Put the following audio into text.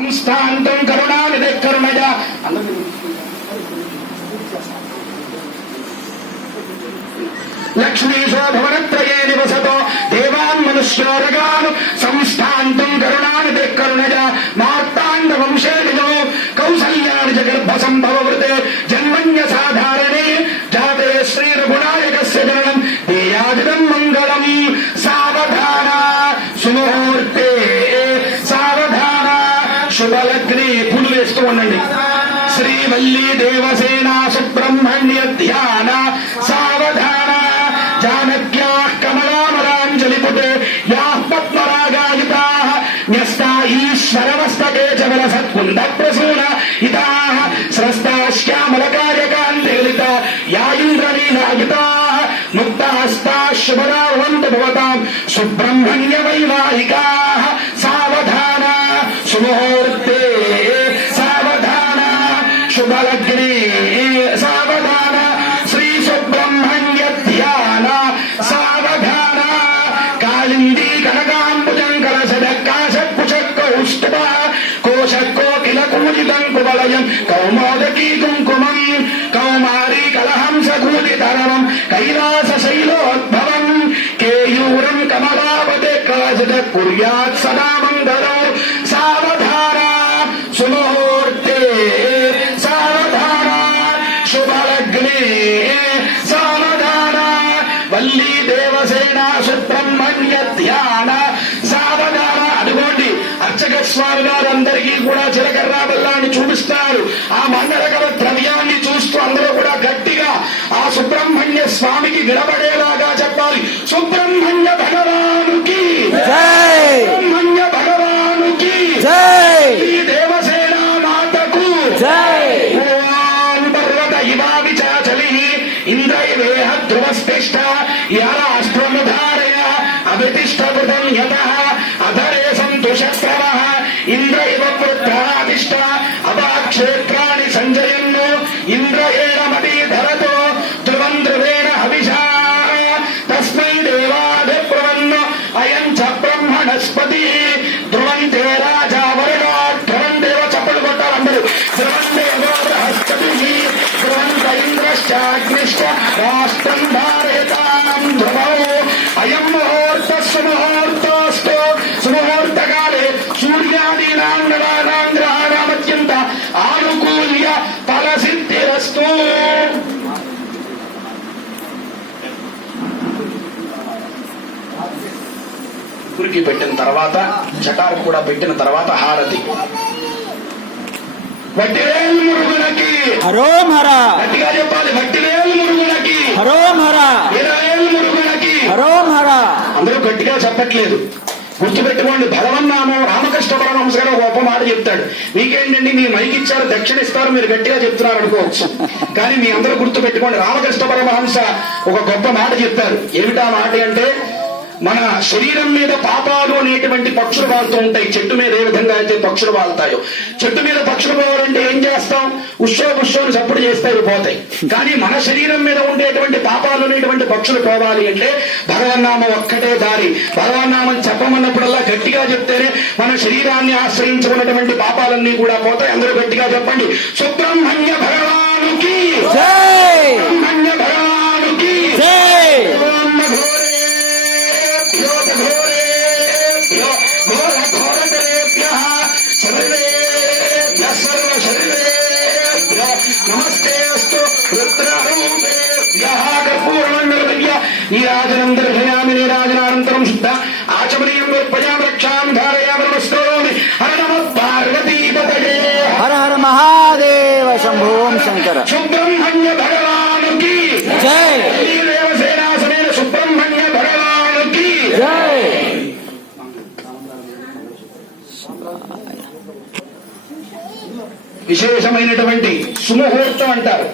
సంస్థాంతం కరుణానిధి కరుణయ లక్ష్మీశో భవనత్రయే నివసతో దేవాన్ మనుష్యోరగాను సంస్థాంతం కరుణానిధి కరుణయ మార్తాండ వంశేనిజో కౌసల్యాని జగర్భ సంభవవృతే జన్మన్య సాధారణే జాతే శ్రీరఘునాయకస్య జననం దేయాదిదం మంగళం సావధాన సుముహూర్తే సావధాన శుభలగ్నే పూలు వేస్తూ ఉండండి. శ్రీవల్లీ దేవసేనా సుబ్రహ్మణ్య ధ్యాన సావధాన జానక్యా కమలామలాంజలిపుటే యా పద్మరాగాయుతా న్యస్తా ఈశ్వరమస్తకే చవల సత్కుంద ప్రసూన ఇతా స్రస్తా శ్యామలకార్యకాంతిలిత యా ఇంద్రనీలాయుతా ముక్తాస్తా శుభరావంత భవతాం సుబ్రహ్మణ్య వైవాహికా సావధాన సుముహూర్తే సావధాన శుభలగ్నే సావధాన శ్రీ సుబ్రహ్మణ్య ధ్యాన సావధాన కాళిందీ కనకాంబుజం కలశకాశ కుశకౌష్ఠ కోశకోకిల కూజితం కువలయం కౌమోదకీ కుంకుమం కౌమారీ కలహంస కూజితరవం కైలాస శైలోద్భవం కేయూరం కమలావతే కలశ కుర్యాత్ సదా మంగళం సావధాన సుముహూర్తే సావధాన శుభలగ్నే సావధాన వల్లీ దేవసేన సుబ్రహ్మణ్య ధ్యాన సావధాన. అదిగోండి అర్చక స్వామి గారు అందరికీ కూడా చిరకర్ర బెల్లాన్ని చూపిస్తారు. ఆ మంగళకర ద్రవ్యాన్ని చూస్తూ అందరూ కూడా గట్టిగా ఆ సుబ్రహ్మణ్య స్వామికి వినబడేలాగా చెప్పాలి. సుబ్రహ్మణ్య భగవానుకి సుబ్రహ్మణ్య భగవానుకి ఈ దేవసేన మాతకు ఓం పర్వత ఇవా విచాచలి ఇంద్రయవేహ ధ్రువస్తిష్ట యారాష్ట్రముధారయ అభితిష్ట కృతం యతః అధరే సంతు శస్త్రవః ఇంద్ర ఇవ వృద్ధాదిష్ట అపాక్షేత్రాణి సంజయన్ను ఇంద్రయేణ మదీధరతో ధ్రువం ధ్రువేణ హవిషా తస్మై దేవాభిబ్రువన్ను అయం చ బ్రహ్మణస్పతి ధ్రువంతే రాజా వరుణో ధ్రువం దేవ చప్పలు కొట్టాలి అందరూ. ధ్రువం దేవో బృహస్పతి ధ్రువంత ఇంద్రశ్చాగ్నిశ్చ రాష్ట్రం ధారయతాం ధ్రువౌ అయం ముహూర్త సుముహూర్తోస్తు సుముహూర్తకాలే సూర్యాదీనాం నవానాం గ్రహాణామత్యంత ఆనుకూల్య ఫలసిద్ధిరస్తు. గురికి పెట్టిన తర్వాత చటారు కూడా పెట్టిన తర్వాత హారతి. వట్టివేల్ మురుగునకి హరోం హర గట్టిగా చెప్పాలి. వట్టివేల్ మురుగునకి హరోం హర ఇరవేల్ మురుగునకి హరోం హర. అందరూ గట్టిగా చెప్పట్లేదు. గుర్తుపెట్టుకోండి. భగవన్నామం రామకృష్ణ పరమహంస గారు ఒక గొప్ప మాట చెప్తాడు. మీకేంటండి మీ మైకి ఇచ్చారు దక్షిణ ఇస్తారు మీరు గట్టిగా చెప్తున్నారు అనుకోవచ్చు. కానీ మీ అందరూ గుర్తుపెట్టుకోండి. రామకృష్ణ పరమహంస ఒక గొప్ప మాట చెప్తారు. ఏమిటా మాట అంటే మన శరీరం మీద పాపాలు అనేటువంటి పక్షులు వాళ్తూ ఉంటాయి. చెట్టు మీద ఏ విధంగా అయితే పక్షులు వాళ్తాయో, చెట్టు మీద పక్షులు పోవాలంటే ఏం చేస్తాం? ఉష్షోని చప్పుడు చేస్తే పోతాయి. కానీ మన శరీరం మీద ఉండేటువంటి పాపాలు అనేటువంటి పక్షులు పోవాలి అంటే భగవన్నామం ఒక్కటే దారి. భగవన్నామం చెప్పమన్నప్పుడల్లా గట్టిగా చెప్తేనే మన శరీరాన్ని ఆశ్రయించుకున్నటువంటి పాపాలన్నీ కూడా పోతాయి. అందరూ గట్టిగా చెప్పండి. సుబ్రహ్మణ్య భగవానుకి సుబ్రహ్మణ్య భగవానుకి నమస్తే అస్తు రుద్రూపేభ్య నీరాజనం దర్శయామి. నీరాజనానంతరం శుద్ధ ఆచమనీయం ప్రజాం రక్షాం ధారయామి. నమస్కరోమి. హర నమ పార్వతీపతయే. హర హర మహాదేవ శంభో శంకర. సుబ్రహ్మణ్య భగవానుకి జై. దేవసేనాసనేన సుబ్రహ్మణ్య భగవానుకి జై. విశేషమైనటువంటి సుముహూర్తం అంటారు.